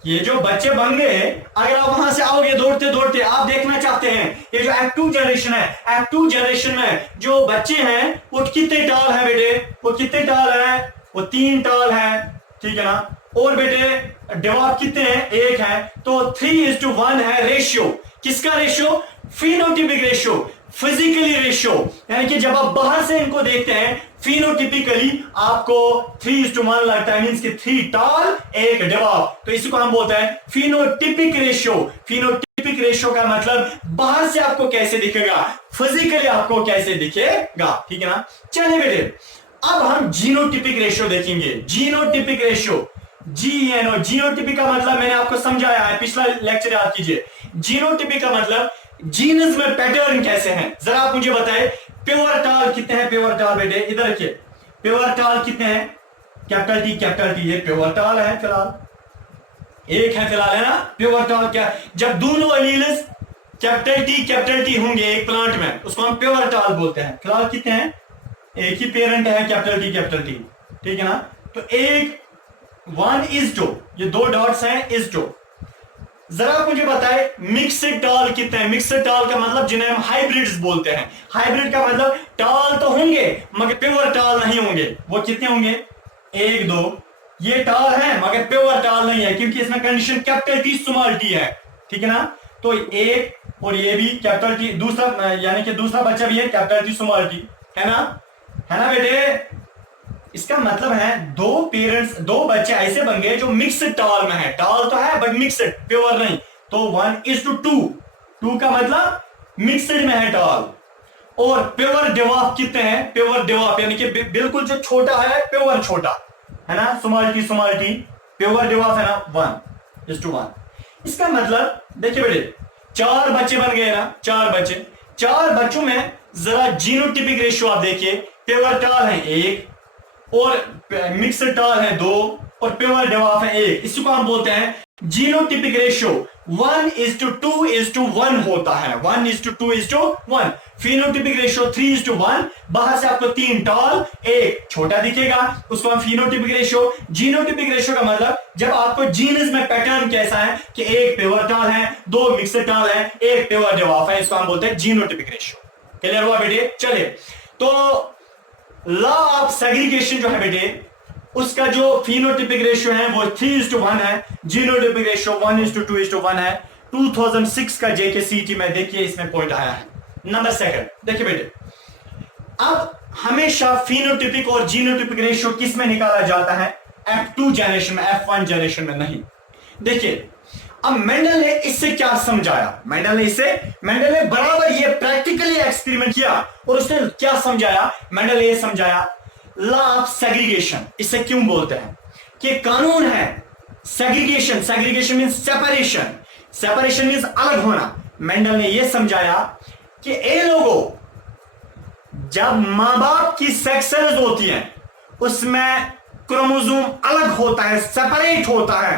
ये जो बच्चे बन गए अगर आप वहां से आओगे दौड़ते दौड़ते, आप देखना चाहते हैं ये जो F2 जनरेशन है, F2 जनरेशन में जो बच्चे हैं वो कितने टॉल है बेटे, वो कितने टॉल है, वो 3 टॉल है, ठीक है ना। और बेटे डेवॉप कितने हैं, एक है, तो 3:1 है रेशियो। किसका ratio, phenotypic ratio, physically ratio, यानी कि जब आप बाहर से इनको देखते हैं फिनोटिपिकली आपको 3:1 लगता है, मींस कि 3 टॉल 1 डेवॉप, तो इसको हम बोलते हैं फिनोटिपिक रेशियो। फिनोटिपिक रेशियो का मतलब बाहर से आपको कैसे दिखेगा, फिजिकली आपको कैसे दिखेगा, ठीक है ना। चलिए बेटे अब हम जीनोटिपिक रेशियो देखेंगे। जीनोटिपिक रेशियो, जीएनओ, जीनोटिपिक का मतलब मैंने आपको समझाया है, पिछला लेक्चर याद कीजिए। जीनोटिपिक का मतलब जीनस में पैटर्न कैसे हैं, जरा आप मुझे बताएं। प्योर टॉल कितने हैं, प्योर टॉल बेटे इधर रखिए, प्योर टॉल कितने हैं, कैपिटल टी, ये प्योर टॉल है फिलहाल, एक है फिलहाल, है ना प्योर टॉल। क्या, जब दोनों एलील्स कैपिटल टी होंगे एक प्लांट में, उसको हम प्योर टॉल बोलते हैं। फिलहाल कितने हैं, एक ही पेरेंट है कैपिटल टी, ठीक है ना। तो एक 1:2, ये 2 डॉट्स हैं इस 2। जरा आप मुझे बताए मिक्स्ड टॉल कितने हैं। मिक्स्ड टॉल का मतलब जिन्हें हम हाइब्रिड्स बोलते हैं। हाइब्रिड का मतलब टॉल तो होंगे मगर प्योर टॉल नहीं होंगे। वो कितने होंगे, 1 2, ये टॉल है मगर प्योर टॉल नहीं है, क्योंकि इसमें condition capital T small T है, ठीक है ना। तो एक और ये भी कैपिटल टी, दूसरा यानी कि दूसरा बच्चा भी है कैपिटल टी स्मॉल टी, है ना बेटे। इसका मतलब है दो बच्चे ऐसे बन गए जो मिक्स्ड टॉल में है। टॉल तो है बट मिक्स्ड, प्योर नहीं। तो 1:2, 2 का मतलब मिक्स्ड में है टॉल। और प्योर डेवॉप कितने हैं, प्योर डेवॉप यानी कि बिल्कुल जो छोटा है, प्योर छोटा, है ना, स्मॉल टी, प्योर डेवॉप है ना 1:1। इसका मतलब देखिए बेटे 4 बच्चे बन गए ना, 4 बच्चे, 4 बच्चों में जरा जीनोटिपिक रेशियो आप देखिए। प्योर टॉल है 1 और मिक्स्ड टॉल है 2 और प्योर डेवॉप है 1। इसको हम बोलते हैं जीनोटिपिक रेशियो 1:2:1 होता है, 1:2:1। Phenotypic ratio 3:1। बाहर से आपको 3 टॉल 1 छोटा दिखेगा, उसको हम फिनोटिपिक रेशियो। जीनोटिपिक रेशियो का मतलब जब आपको जीनस में पैटर्न कैसा है कि 1 प्योर टॉल है, 2 मिक्स्ड टॉल है, 1 प्योर डेवॉप है, इसको हम बोलते हैं जीनोटिपिक रेशियो। क्लियर हुआ बेटे। चलिए तो लॉ ऑफ सेग्रीगेशन जो है बेटे, उसका जो फिनोटिपिक रेशियो है वो 3:1 है, जीनोटिपिक रेशियो 1:2:1 है। 2006 का जेकेसीटी में देखिए इसमें पॉइंट आया है। नंबर 2 देखिए बेटे, अब हमेशा फिनोटिपिक और जीनोटिपिक रेशियो किस में निकाला जाता है, F2 जनरेशन में, F1 जनरेशन में नहीं। देखिए अब मेंडल ने इससे क्या समझाया, मेंडल ने बराबर ये प्रैक्टिकली एक्सपेरिमेंट किया और उसने क्या समझाया, मेंडल ने ये समझाया लॉ ऑफ सेग्रीगेशन। इसे क्यों बोलते हैं कि कानून है सेग्रीगेशन मींस सेपरेशन मींस अलग होना। मेंडल ने यह समझाया कि ए लोगों, जब मां बाप की सेक्स सेल्स होती हैं उसमें क्रोमोसोम अलग होता है, सेपरेट होता है,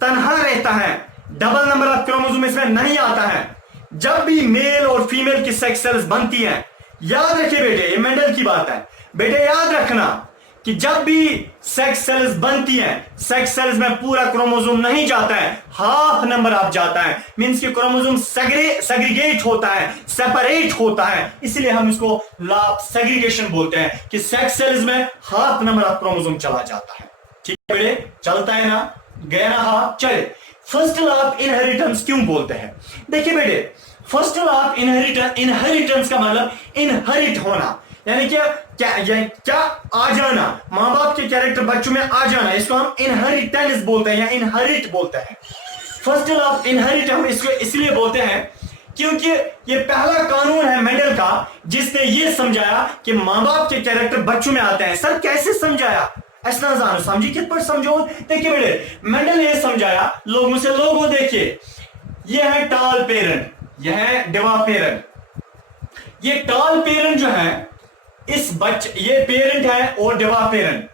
तन्हा रहता है, डबल नंबर ऑफ क्रोमोसोम इसमें नहीं आता है। जब भी मेल और फीमेल की सेक्स सेल्स बनती हैं, याद रखिए बेटे, ये मेंडल की बात है बेटे, याद रखना कि जब भी सेक्स सेल्स बनती हैं, सेक्स सेल्स में पूरा क्रोमोसोम नहीं जाता है, हाफ नंबर ऑफ जाता है, मींस कि क्रोमोसोम सेग्रीगेट होता है, सेपरेट होता है। इसलिए हम इसको लॉ ऑफ सेग्रीगेशन बोलते हैं कि सेक्स सेल्स में हाफ नंबर ऑफ क्रोमोसोम चला जाता है। ठीक है बेटे, चलता है ना, गया ना, हाँ चले। फर्स्ट लॉ ऑफ इनहेरिटेंस क्यों बोलते हैं, देखिए बेटे, फर्स्ट लॉ ऑफ इनहेरिटेंस का मतलब इनहेरिट होना, यानी क्या आ जाना, मां बाप के कैरेक्टर बच्चों में आ जाना, इसको हम इनहेरिटेंस बोलते हैं या इनहेरिट बोलते हैं। फर्स्ट लॉ ऑफ इनहेरिट हम इसको इसलिए बोलते हैं क्योंकि ये पहला कानून है मेंडल का जिसने ये समझाया कि मां बाप के कैरेक्टर बच्चों में आते हैं। सर कैसे समझाया, ऐसा जानो समझी कित पर समझो। देखिए बेटे, मेंडल ने ये लोगों से देखिए, ये है टॉल पेरेंट, यह है डेवॉप पेरेंट। ये टॉल पेरेंट जो है, इस बच्चे, ये पेरेंट है और डेवॉप पेरेंट।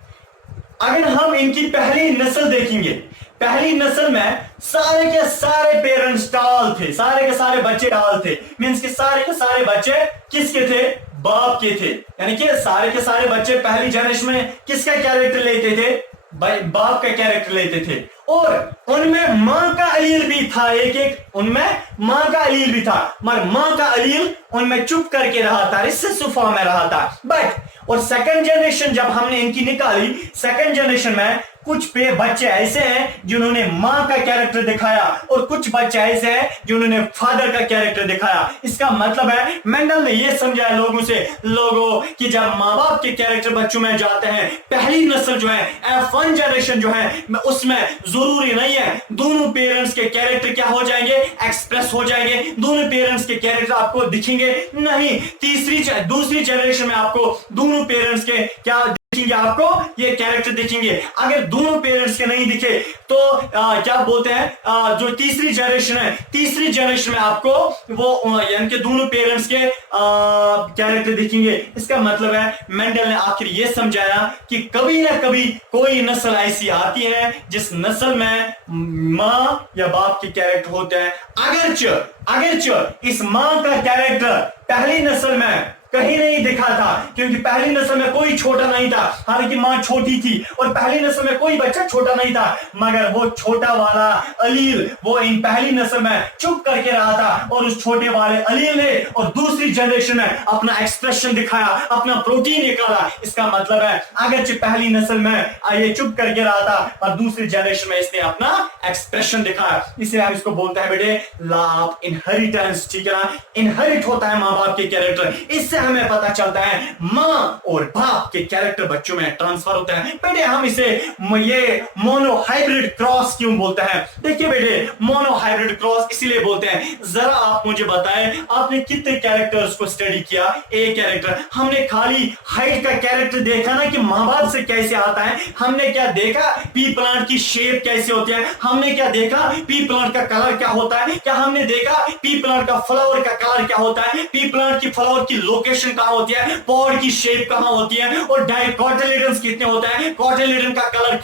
अगर हम इनकी पहली नस्ल देखेंगे, पहली नस्ल में सारे के सारे पेरेंट्स टॉल थे, सारे के सारे बच्चे टॉल थे, मींस के सारे बच्चे किसके थे, बाप के थे। यानी कि सारे के सारे बच्चे पहली जनरेशन में किसका कैरेक्टर लेते थे, बाप का कैरेक्टर लेते थे। और उनमें मां का अलील भी था, एक उनमें मां का अलील भी था, मगर मां का अलील उनमें चुप करके रहा था, रिसेसिव फॉर्म में रहा था। बट और सेकंड जनरेशन जब हमने इनकी निकाली, सेकंड जनरेशन में कुछ पे बच्चे ऐसे हैं जिन्होंने माँ का कैरेक्टर दिखाया और कुछ बच्चे ऐसे हैं जिन्होंने फादर का कैरेक्टर दिखाया। इसका मतलब है मेंडल ने यह समझाया लोगों कि जब माँ बाप के कैरेक्टर बच्चों में जाते हैं, पहली नस्ल जो है F1 जनरेशन जो है उसमें जरूरी नहीं है दोनों पेरेंट्स के कैरेक्टर क्या हो जाएंगे, एक्सप्रेस हो जाएंगे, दोनों पेरेंट्स के कैरेक्टर आपको दिखेंगे नहीं। दूसरी जनरेशन में आपको दोनों पेरेंट्स के क्या दिखेंगे, आपको ये कैरेक्टर दिखेंगे। अगर दोनों पेरेंट्स के नहीं दिखे तो क्या बोलते हैं जो तीसरी जनरेशन में आपको वो यानी कि दोनों पेरेंट्स के कैरेक्टर दिखेंगे। इसका मतलब है मेंडल ने आखिर ये समझाया कि कभी ना कभी कोई नस्ल ऐसी आती है जिस नस्ल में माँ या बाप के कैरेक्टर होते हैं। अगरच इस माँ का कैरेक्टर पहली नस्ल में कहीं नहीं दिखा था, क्योंकि पहली नस्ल में कोई छोटा नहीं था। हालांकि मां छोटी थी और पहली नस्ल में कोई बच्चा छोटा नहीं था, मगर वो छोटा वाला अलील वो इन पहली नस्ल में चुप करके रहा था और उस छोटे वाले अलील ने और दूसरी जनरेशन में अपना एक्सप्रेशन दिखाया, अपना प्रोटीन निकाला। इसका मतलब है अगर पहली नस्ल में ये चुप करके रहा था और दूसरी जनरेशन में इसने अपना एक्सप्रेशन दिखाया। इसलिए हम इसको बोलते हैं बेटे लॉ ऑफ इनहेरिटेंस। ठीक है ना, इनहेरिट होता है मां बाप के कैरेक्टर। इससे हमें पता चलता है मां और बाप के कैरेक्टर बच्चों में ट्रांसफर होता है। बेटे हम इसे ये मोनोहाइब्रिड क्रॉस क्यों बोलते हैं? देखिए बेटे मोनोहाइब्रिड क्रॉस इसलिए बोलते हैं, जरा आप मुझे बताएं आपने कितने कैरेक्टर्स को स्टडी किया? एक कैरेक्टर। हमने खाली हाइट का कैरेक्टर देखा ना कि मां बाप से कैसे आता है। हमने क्या देखा पी प्लांट की शेप कैसे होती है? हमने क्या देखा पी प्लांट का कलर क्या होता है? क्या हमने देखा पी प्लांट का फ्लावर का कलर क्या होता है? पी प्लांट की फ्लावर की लोकेशन कहां होती है, पॉड की शेप कहां होती है, और डाइकोटिलेडन्स कितने होते हैं, कोटिलेडन का कलर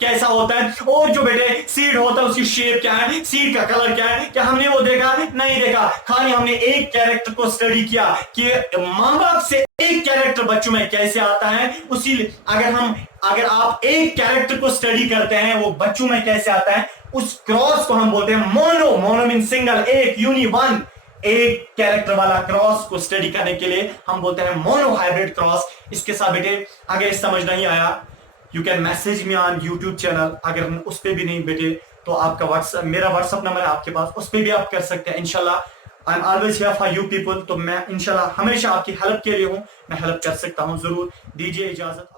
कैसा होता है, और जो बेटे सीड होता है उसकी शेप क्या है, सीड का कलर क्या है? क्या हमने वो देखा? नहीं देखा। खाली हमने एक कैरेक्टर को स्टडी किया कि मां बाप से एक कैरेक्टर बच्चों में कैसे आता है। उसी अगर आप एक कैरेक्टर को स्टडी करते हैं वो बच्चों में कैसे आता है, उस क्रॉस को हम बोलते हैं मोनो मीन सिंगल, एक यूनि वन। एक कैरेक्टर वाला क्रॉस को स्टडी करने के लिए हम बोलते हैं मोनोहाइब्रिड क्रॉस। इसके साथ बेटे अगर समझ नहीं आया you can message me on YouTube channel. अगर उस पर भी नहीं बेटे तो आपका मेरा व्हाट्सएप नंबर है आपके पास, उस पर भी आप कर सकते हैं। इंशाल्लाह I am always here for you people. तो मैं इंशाल्लाह हमेशा आपकी हेल्प के लिए हूं, मैं हेल्प कर सकता हूं। जरूर दीजिए इजाजत।